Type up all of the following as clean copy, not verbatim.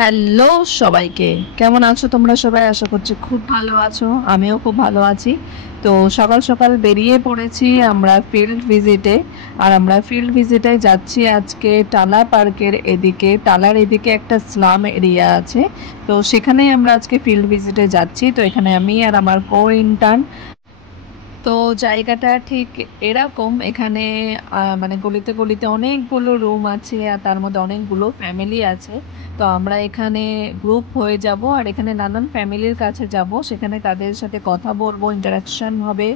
Hello সবাইকে, কেমন আছো তোমরা সবাই? আশা করছি খুব ভালো আছো, আমিও খুব ভালো আছি। তো সকাল সকাল বেরিয়ে পড়েছি আমরা ফিল্ড ভিজিটে। আর আমরা ফিল্ড ভিজিটে যাচ্ছি আজকে টালা পার্কের এদিকে। টালার এদিকে একটা স্লাম এরিয়া আছে, তো সেখানেই আমরা আজকে ফিল্ড ভিজিটে যাচ্ছি। তো এখানে আমি আর আমার কো ইন্টার্ন। তো জায়গাটা ঠিক এরকম, এখানে মানে গলিতে গলিতে অনেকগুলো রুম আছে আর তার মধ্যে অনেকগুলো ফ্যামিলি আছে। তো আমরা এখানে গ্রুপ হয়ে যাব আর এখানে নানান ফ্যামিলির কাছে যাব, সেখানে তাদের সাথে কথা বলবো, ইন্টারাকশন হবে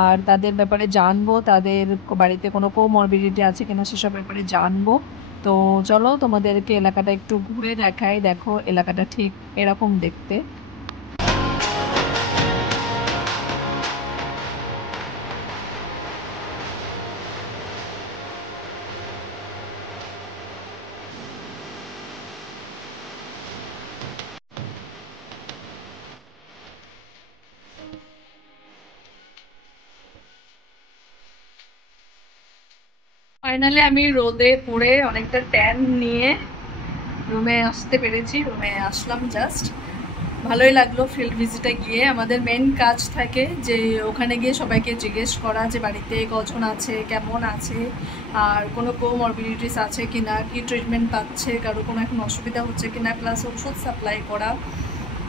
আর তাদের ব্যাপারে জানবো, তাদের বাড়িতে কোনো কোমরবিডিটি আছে কিনা সেসব ব্যাপারে জানবো। তো চলো তোমাদেরকে এলাকাটা একটু ঘুরে দেখাই। দেখো এলাকাটা ঠিক এরকম দেখতে। ফাইনালি আমি রোদে পড়ে অনেকটা ট্যান নিয়ে রুমে আসতে পেরেছি। রুমে আসলাম জাস্ট, ভালোই লাগলো। ফিল্ড ভিজিটে গিয়ে আমাদের মেন কাজ থাকে যে ওখানে গিয়ে সবাইকে জিজ্ঞেস করা যে বাড়িতে কজন আছে, কেমন আছে, আর কোনো কোমরবিডিটিস আছে কিনা, কি ট্রিটমেন্ট পাচ্ছে, কারো কোনো এখন অসুবিধা হচ্ছে কিনা, প্লাস ওষুধ সাপ্লাই করা।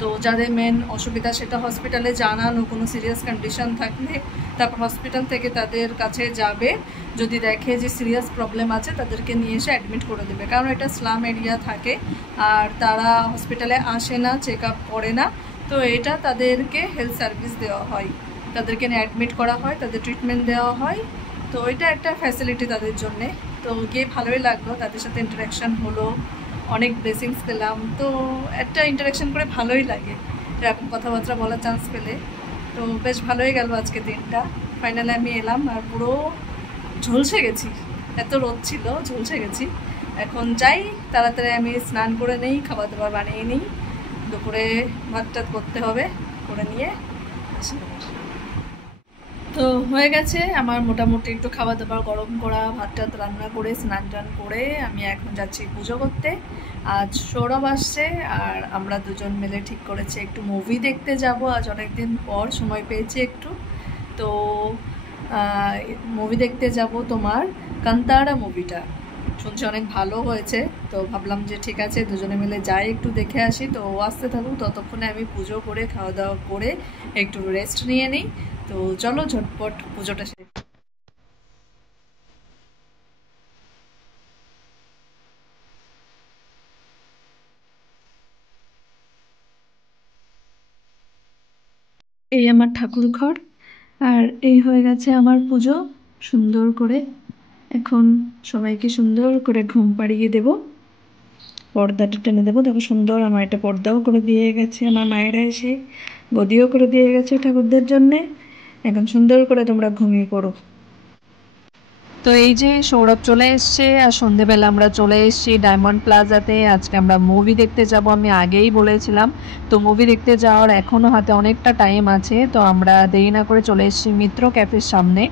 তো যাদের মেন অসুবিধা সেটা হসপিটালে জানানো, কোনো সিরিয়াস কন্ডিশন থাকলে তারপর হসপিটাল থেকে তাদের কাছে যাবে, যদি দেখে যে সিরিয়াস প্রবলেম আছে তাদেরকে নিয়ে এসে অ্যাডমিট করে দেবে। কারণ এটা স্লাম এরিয়া থাকে আর তারা হসপিটালে আসে না, চেক আপ করে না। তো এটা তাদেরকে হেলথ সার্ভিস দেওয়া হয়, তাদেরকে নিয়ে অ্যাডমিট করা হয়, তাদের ট্রিটমেন্ট দেওয়া হয়। তো এটা একটা ফ্যাসিলিটি তাদের জন্যে। তো গিয়ে ভালোই লাগলো, তাদের সাথে ইন্টারাকশান হলো, অনেক ব্লেসিংস পেলাম। তো একটা ইন্টারাকশন করে ভালোই লাগে এরকম কথাবার্তা বলার চান্স পেলে। তো বেশ ভালোই গেল আজকে দিনটা। ফাইনালি আমি এলাম আর পুরো ঝলসে গেছি, এত রোদ ছিল, ঝলসে গেছি। এখন যাই তাড়াতাড়ি আমি স্নান করে নেই, খাবার দাবার বানিয়ে নিই, দুপুরে ভাত টাত করতে হবে, করে নিয়ে আসি। তো হয়ে গেছে আমার মোটামুটি একটু খাবার দাবার গরম করা, ভাত টাত রান্না করে স্নান টান করে আমি এখন যাচ্ছি পুজো করতে। আজ সৌরভ আসছে আর আমরা দুজন মিলে ঠিক করেছি একটু মুভি দেখতে যাব। আজ অনেক দিন পর সময় পেয়েছি একটু। তো মুভি দেখতে যাব তোমার কান্তারা মুভিটা, শুনছি অনেক ভালো হয়েছে। তো ভাবলাম যে ঠিক আছে দুজনে মিলে যাই, একটু দেখে আসি। তো ও আসতে থাকুক, ততক্ষণে আমি পুজো করে খাওয়া দাওয়া করে একটু রেস্ট নিয়ে নিই। তো চলো ঝটপট পুজোটা শেষ। এই আমার ঠাকুর ঘর আর এই হয়ে গেছে আমার পুজো সুন্দর করে। এখন সবাইকে সুন্দর করে ঘুম পাড়িয়ে দেব, পর্দাটা টেনে দেবো। দেখো সুন্দর আমার এটা পর্দাও করে দিয়ে গেছে আমার মায়েরা, এসে গদিও করে দিয়ে গেছে ঠাকুরদের জন্যে। এখন সুন্দর করে তোমরা ঘুমিয়ে পড়ো। তো এই যে সৌরভ চলে এসছে আর সন্ধেবেলা আমরা চলে এসেছি ডায়মন্ড প্লাজাতে। আজকে আমরা মুভি দেখতে যাব, আমি আগেই বলেছিলাম। তো মুভি দেখতে যাওয়ার এখনও হাতে অনেকটা টাইম আছে। তো আমরা দেরি না করে চলে এসেছি মিত্র ক্যাফের সামনে।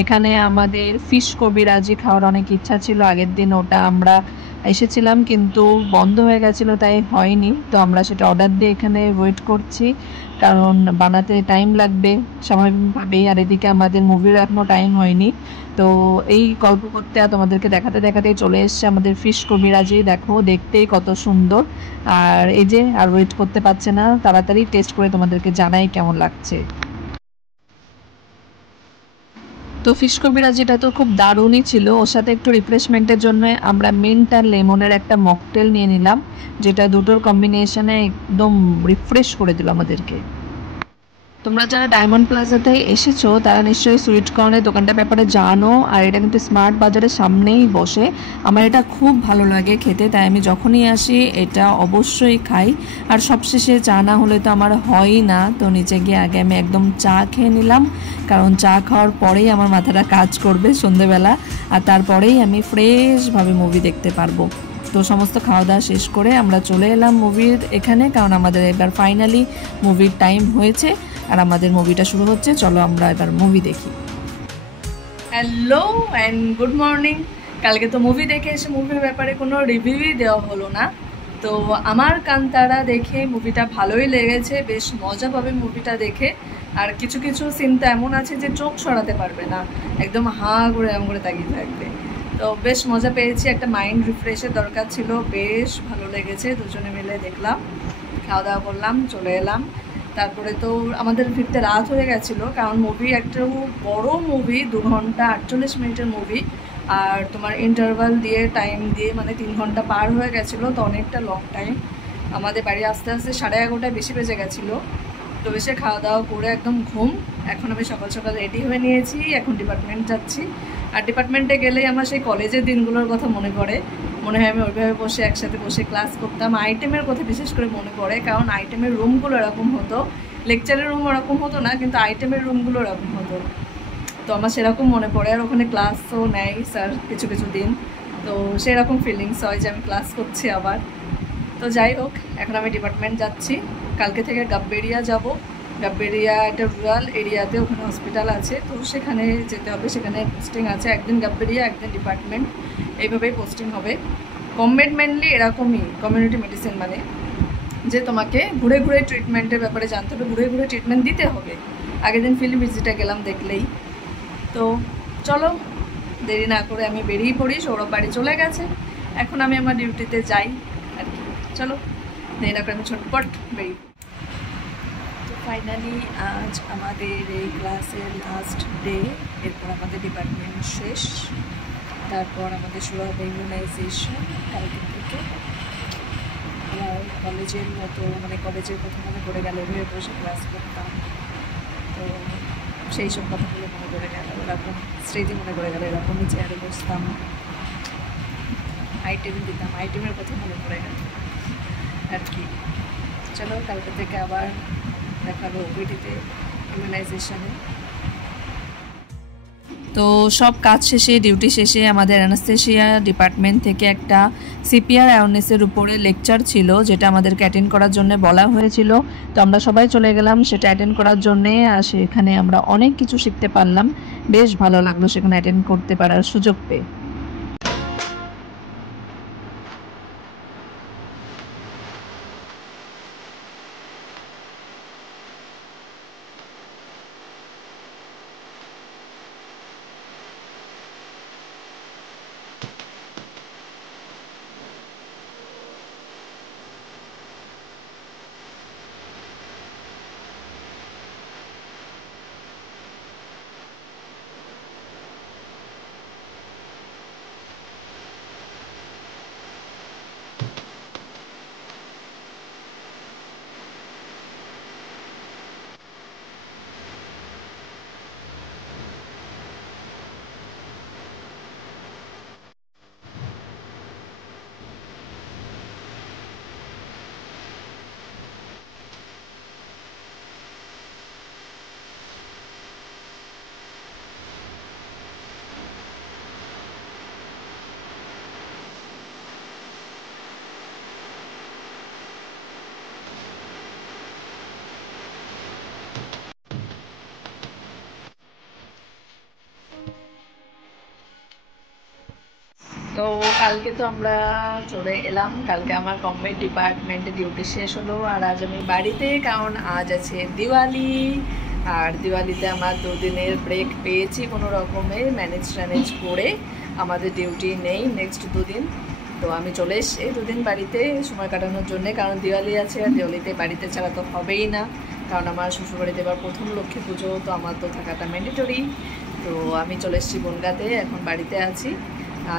এখানে আমাদের ফিশ কবিরাজি খাওয়ার অনেক ইচ্ছা ছিল, আগের দিন ওটা আমরা এসেছিলাম কিন্তু বন্ধ হয়ে গেছিলো তাই হয়নি। তো আমরা সেটা অর্ডার দিয়ে এখানে ওয়েট করছি, কারণ বানাতে টাইম লাগবে স্বাভাবিকভাবেই। আর এদিকে আমাদের মুভির এখনও টাইম হয়নি। তো এই গল্প করতে আর তোমাদেরকে দেখাতে দেখাতেই চলে এসছে আমাদের ফিশ কবিরাজি। দেখো দেখতেই কত সুন্দর। আর এই যে আর ওয়েট করতে পারছে না, তাড়াতাড়ি টেস্ট করে তোমাদেরকে জানাই কেমন লাগছে। তো ফিশ কবিরাজিটা তো খুব দারুণই ছিল। ওর সাথে একটু রিফ্রেশমেন্টের জন্য আমরা মিন্ট আর লেমনের একটা মকটেল নিয়ে নিলাম, যেটা দুটোর কম্বিনেশনে একদম রিফ্রেশ করে দিল আমাদেরকে। তোমরা যারা ডায়মন্ড প্লাজাতে এসেছো তারা নিশ্চয়ই সুইট কর্নের দোকানটার ব্যাপারে জানো। আর এটা কিন্তু স্মার্ট বাজারের সামনেই বসে। আমার এটা খুব ভালো লাগে খেতে, তাই আমি যখনই আসি এটা অবশ্যই খাই। আর সবশেষে চা না হলে তো আমার হয়ই না। তো নিচে গিয়ে আগে আমি একদম চা খেয়ে নিলাম, কারণ চা খাওয়ার পরেই আমার মাথাটা কাজ করবে সন্ধেবেলা, আর তারপরেই আমি ফ্রেশভাবে মুভি দেখতে পারবো। তো সমস্ত খাওয়া দাওয়া শেষ করে আমরা চলে এলাম মুভির এখানে, কারণ আমাদের এবার ফাইনালি মুভির টাইম হয়েছে আর আমাদের মুভিটা শুরু হচ্ছে। চলো আমরা এবার মুভি দেখি। Hello and good morning. কালকে তো মুভি দেখে এসে মুভির ব্যাপারে কোনো রিভিউই দেওয়া হলো না। তো আমার কান্তারা দেখে মুভিটা ভালোই লেগেছে, বেশ মজা পাবে মুভিটা দেখে। আর কিছু কিছু সিন তো এমন আছে যে চোখ সরাতে পারবে না, একদম হাঁ করে এমন করে তাকিয়ে থাকবে। তো বেশ মজা পেয়েছি, একটা মাইন্ড রিফ্রেশের দরকার ছিল, বেশ ভালো লেগেছে। দুজনে মিলে দেখলাম, খাওয়া দাওয়া করলাম, চলে এলাম। তারপরে তো আমাদের ফিরতে রাত হয়ে গেছিলো, কারণ মুভি একটা বড় মুভি, 2 ঘন্টা 48 মিনিটের মুভি। আর তোমার ইন্টারভাল দিয়ে টাইম দিয়ে মানে 3 ঘন্টা পার হয়ে গেছিলো, তো অনেকটা লং টাইম। আমাদের বাড়ি আস্তে আস্তে 11:30 বেশি বেজে গেছিলো। তো এসে খাওয়া দাওয়া করে একদম ঘুম। এখন আমি সকাল সকাল রেডি হয়ে নিয়েছি, এখন ডিপার্টমেন্ট যাচ্ছি। আর ডিপার্টমেন্টে গেলেই আমার সেই কলেজের দিনগুলোর কথা মনে পড়ে। মনে হয় আমি ওইভাবে বসে একসাথে বসে ক্লাস করতাম। আইটেমের কথা বিশেষ করে মনে পড়ে, কারণ আইটেমের রুমগুলো এরকম হতো। লেকচারের রুম ওরকম হতো না, কিন্তু আইটেমের রুমগুলো এরকম হতো। তো আমার সেরকম মনে পড়ে। আর ওখানে ক্লাসও নেয় স্যার কিছু কিছু দিন, তো সেরকম ফিলিংস হয় যে আমি ক্লাস করছি আবার। তো যাই হোক, এখন আমি ডিপার্টমেন্ট যাচ্ছি। কালকে থেকে গাববেরিয়া যাব। গাববেরিয়া একটা রুরাল এরিয়াতে, ওখানে হসপিটাল আছে, তো সেখানে যেতে হবে। সেখানে পোস্টিং আছে, একদিন গাববেরিয়া একদিন ডিপার্টমেন্ট, এইভাবেই পোস্টিং হবে। কমবেট মেনলি এরকমই, কমিউনিটি মেডিসিন মানে যে তোমাকে ঘুরে ঘুরে ট্রিটমেন্টের ব্যাপারে জানতে হবে, ঘুরে ঘুরে ট্রিটমেন্ট দিতে হবে। আগের দিন ফিল্ড ভিজিটে গেলাম দেখলেই। তো চলো, দেরি না করে আমি বেরিয়ে পড়ি। সৌরভ বাড়ি চলে গেছে, এখন আমি আমার ডিউটিতে যাই আর কি। চলো, দেরি না করে আমি ঝটপট বেরিয়ে পড়ি। তো ফাইনালি আজ আমাদের এই ক্লাসের লাস্ট ডে। এরপর আমাদের ডিপার্টমেন্ট শেষ, তারপর আমাদের শুরু হবে ইমিউনাইজেশন কালকে থেকে। আর কলেজের মতো মানে কলেজের কথা মনে পড়ে গেল, এভাবে বসে ক্লাস করতাম, তো সেই সব কথাগুলো মনে পড়ে গেল, এরকম স্মৃতি মনে পড়ে গেল। এরকমই চেয়ারে বসতাম, আইটেম দিতাম, আইটেমের কথা মনে পড়ে গেল আর কি। চলো, কালকে থেকে আবার দেখাবো ওপিডিতে, ইমিউনাইজেশনে। তো সব কাজ শেষে, ডিউটি শেষে আমাদের অ্যানাস্থেশিয়া ডিপার্টমেন্ট থেকে একটা সিপিআর অ্যাওয়ারনেসের উপরে লেকচার ছিল, যেটা আমাদেরকে অ্যাটেন্ড করার জন্য বলা হয়েছিল। তো আমরা সবাই চলে গেলাম সেটা অ্যাটেন্ড করার জন্যে। আর সেখানে আমরা অনেক কিছু শিখতে পারলাম, বেশ ভালো লাগলো সেখানে অ্যাটেন্ড করতে পারার সুযোগ পেয়ে। তো কালকে তো আমরা চলে এলাম, কালকে আমার কমবেট ডিপার্টমেন্টে ডিউটি শেষ হলো। আর আজ আমি বাড়িতে, কারণ আজ আছে দিওয়ালি। আর দিওয়ালিতে আমার 2 দিনের ব্রেক পেয়েছি কোনো রকমে ম্যানেজ করে। আমাদের ডিউটি নেই নেক্সট 2 দিন। তো আমি চলে এসেছি 2 দিন বাড়িতে সময় কাটানোর জন্যে, কারণ দিওয়ালি আছে। আর দিওয়ালিতে বাড়িতে ছাড়া তো হবেই না, কারণ আমার শ্বশুরবাড়িতে এবার প্রথম লক্ষ্মী পুজো, তো আমার তো থাকাটা ম্যান্ডেটরি। তো আমি চলে এসেছি বনগাঁতে, এখন বাড়িতে আছি।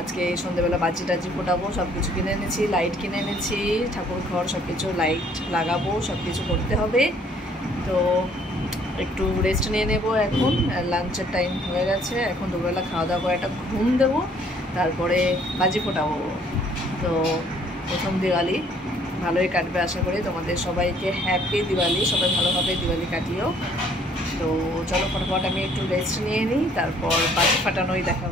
আজকে সন্ধ্যেবেলা বাজি টাজি ফোটাবো, সব কিছু কিনে এনেছি, লাইট কিনে এনেছি, ঠাকুর ঘর সব কিছু লাইট লাগাবো, সব কিছু করতে হবে। তো একটু রেস্ট নিয়ে নেব এখন, লাঞ্চের টাইম হয়ে গেছে। এখন দুপুরবেলা খাওয়া দাওয়া করে একটা ঘুম দেবো, তারপরে বাজি ফোটাবো। তো প্রথম দিওয়ালি ভালোই কাটবে আশা করি। তোমাদের সবাইকে হ্যাপি দিওয়ালি, সবাই ভালোভাবে দিওয়ালি কাটিও। তো চলো ফটাফট আমি একটু রেস্ট নিয়ে নিই, তারপর বাজি ফাটানোই দেখা।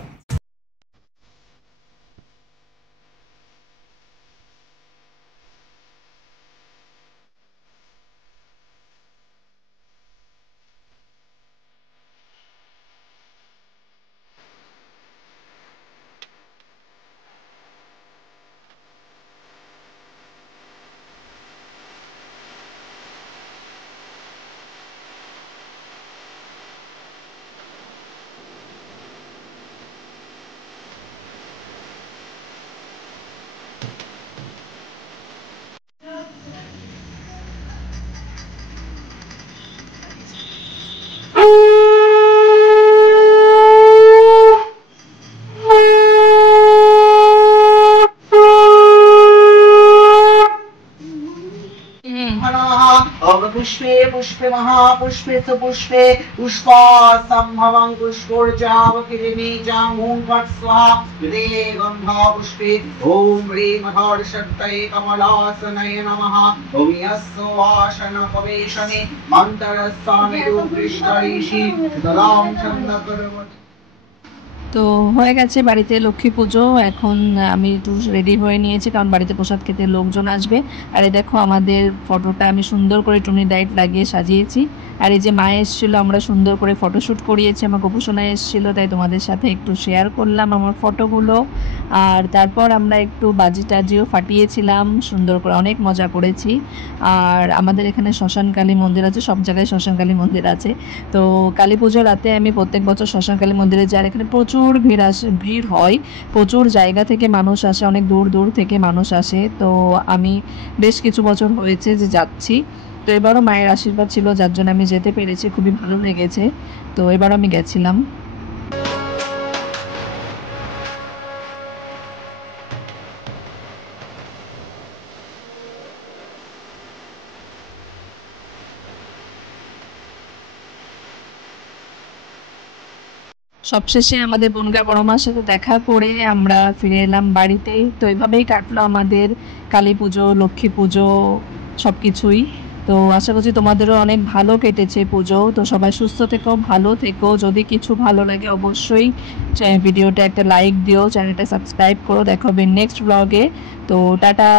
पुष्पे पुष्पे महापुष्पे सुपुष्पे पुष्पासंभवं पुष्पोर्जावकिरीजामूं फट् स्वाहा ह्रीं गन्धा पुष्पे ॐ ह्रीं हर्षक्तये कमलासनये नमः ॐ यस्य वासनपवेशने मन्त्रस्वामिरुपृष्ठऋषि ददां छन्दकर्मणि। তো হয়ে গেছে বাড়িতে লক্ষ্মী পুজো। এখন আমি একটু রেডি হয়ে নিয়েছি, কারণ বাড়িতে প্রসাদ খেতে লোকজন আসবে। আর এই দেখো আমাদের ফটোটা আমি সুন্দর করে টুনি লাইট লাগিয়ে সাজিয়েছি। আর এই যে মা এসেছিলো, আমরা সুন্দর করে ফটোশ্যুট করিয়েছি, আমার গোপুসোনা এসেছিলো, তাই তোমাদের সাথে একটু শেয়ার করলাম আমার ফটোগুলো। আর তারপর আমরা একটু বাজি টাজিও ফাটিয়েছিলাম সুন্দর করে, অনেক মজা করেছি। আর আমাদের এখানে শ্মশান কালী মন্দির আছে, সব জায়গায় শ্মশান কালী মন্দির আছে। তো কালী পুজোর রাতে আমি প্রত্যেক বছর শ্মশান কালী মন্দিরে যাই। এখানে প্রচুর ভিড় হয়, প্রচুর জায়গা থেকে মানুষ আসে, অনেক দূর দূর থেকে মানুষ আসে। তো আমি বেশ কিছু বছর হয়েছে যে যাচ্ছি। তো এবারও মায়ের আশীর্বাদ ছিল, যার জন্য আমি যেতে পেরেছি, খুবই ভালো লেগেছে। তো এবার আমি গেছিলাম। সবশেষে আমাদের বনগা বড় মার সাথে দেখা করে আমরা ফিরে এলাম বাড়িতে। তো এইভাবেই কাটলো আমাদের কালী পুজো, লক্ষ্মী পুজো, সব কিছুই। তো আশা করছি তোমাদেরও অনেক ভালো কেটেছে পুজো। তো সবাই সুস্থ থেকো, ভালো থেকো। যদি কিছু ভালো লাগে অবশ্যই ভিডিওটা একটা লাইক দিও, চ্যানেলটা সাবস্ক্রাইব করো। দেখা হবে নেক্সট ব্লগে। তো টাটা।